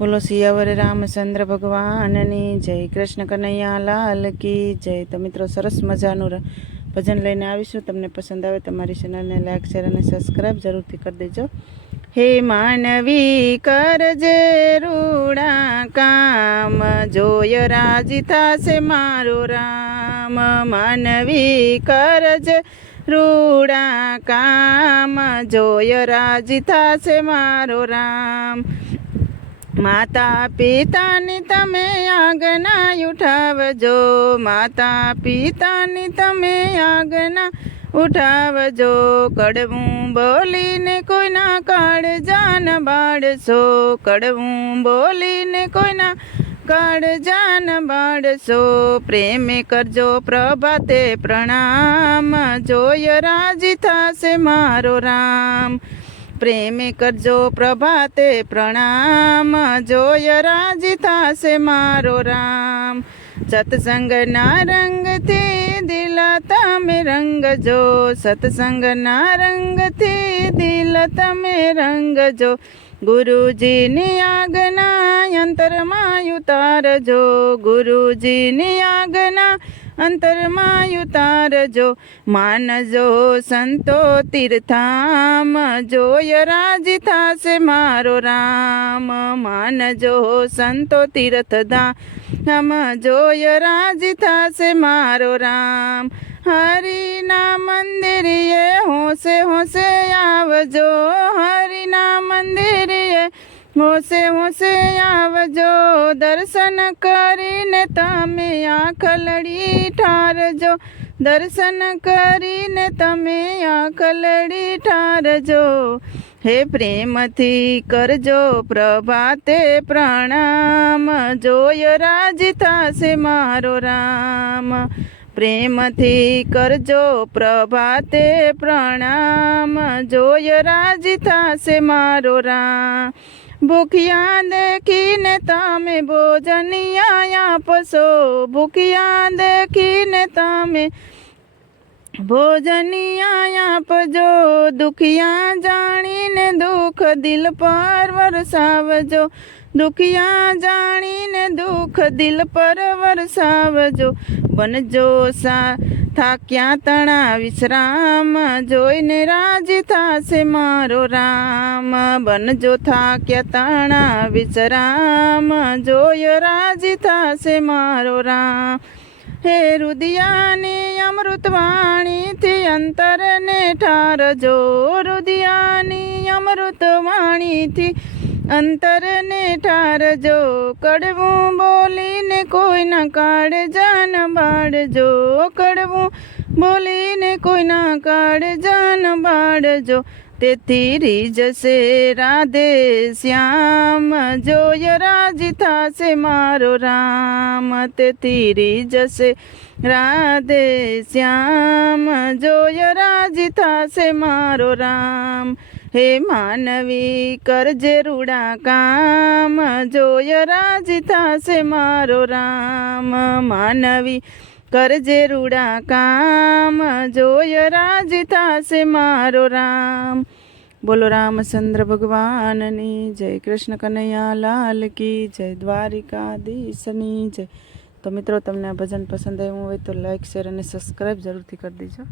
बोलो सियावर रामचंद्र भगवाननी जय। कृष्ण कन्हैया लाल की जय। तो मित्रों सरस मजानु भजन लईने आवीशुं। तमने पसंद आवे तमारी चेनलने लाइक शेर अने सब्सक्राइब जरूरथी कर देजो। हे मानवी करजे रूड़ा काम, जोय राजी थासे मारो राम। मानवी करजे रूड़ा काम, जोय राजी थासे मारो राम। माता पितानी तमे आज्ञा उठावजो, माता पितानी तमे आज्ञा उठावजो। कड़वू बोलीने कोईना काळजा न बाळशो, कड़वू बोलीने कोईना काळजा न बाळशो। प्रेमे करजो प्रभाते प्रणाम, जोय राजी थासे मारो राम। प्रेमे करजो प्रभाते प्रणाम, जोय राजी थासे मारो राम। सत्संग ना रंग थी दिल तमे रंग जो, सत्संग ना रंग थी दिल तमे रंग जो। गुरुजी नी आज्ञा अंतर में उतारजो, गुरुजी नी आज्ञा अंतर में उतारजो। मानजो संतो तीर्थाम, जोय राजी थासे मारो राम। मानजो संतो तीर्थ धाम, जोय राजी थासे मारो राम। हरि ना मंदिरिये होसे होसे आवजो, हरि ना मंदिरिये होसे होसे आवजो। दर्शन करीने तमे आँख लड़ी ठारजो, दर्शन करीने तमे आँख लड़ी ठारजो। हे प्रेम थी करजो प्रभाते प्रणाम, जोय राजी थासे मारो राम। प्रेम थी करजो प्रभाते प्रणाम, जोय राजी थासे मारो राम। भूखिया देखीने तमे भोजनिया आपशो, भूखिया देखीने तमे भोजनिया आपजो। दुखिया जाणीने दुख दिल पर वरसावजो, दुखिया जाणीने दुख दिल पर वरसावजो। बनजो सा थाक्या तणा विश्राम, जोईने राजी थासे मारो राम। बनजो थाक्या तणा विश्राम, जोय राजी थासे मारो राम। हे रुदियानी अमृतवाणी थी अंतर ने ठारजो, रुदियानी अमृतवाणी थी अंतर ने ठारजो। कड़वू बोलीने कोई न काळजा न बाळजो, कड़वू बोलीने कोई न काळजा न बाळजो। तेथी रीझसे राधे श्याम, जोय राजी थासे मारो राम। तेथी रीझसे राधे श्याम, जोय राजी थासे मारो राम। हे मानवी करजे रूड़ा काम, जोय राजी थासे मारो राम। मानवी करजे रूड़ा काम, जोय राजी थासे मारो राम। बोलो रामचंद्र भगवाननी जय। कृष्ण कन्हैया लाल की जय। द्वारिकाधीशनी जय। तो मित्रों तमने आ भजन पसंद आव्युं होय तो लाइक शेर अने सब्सक्राइब जरूरथी कर दीजो।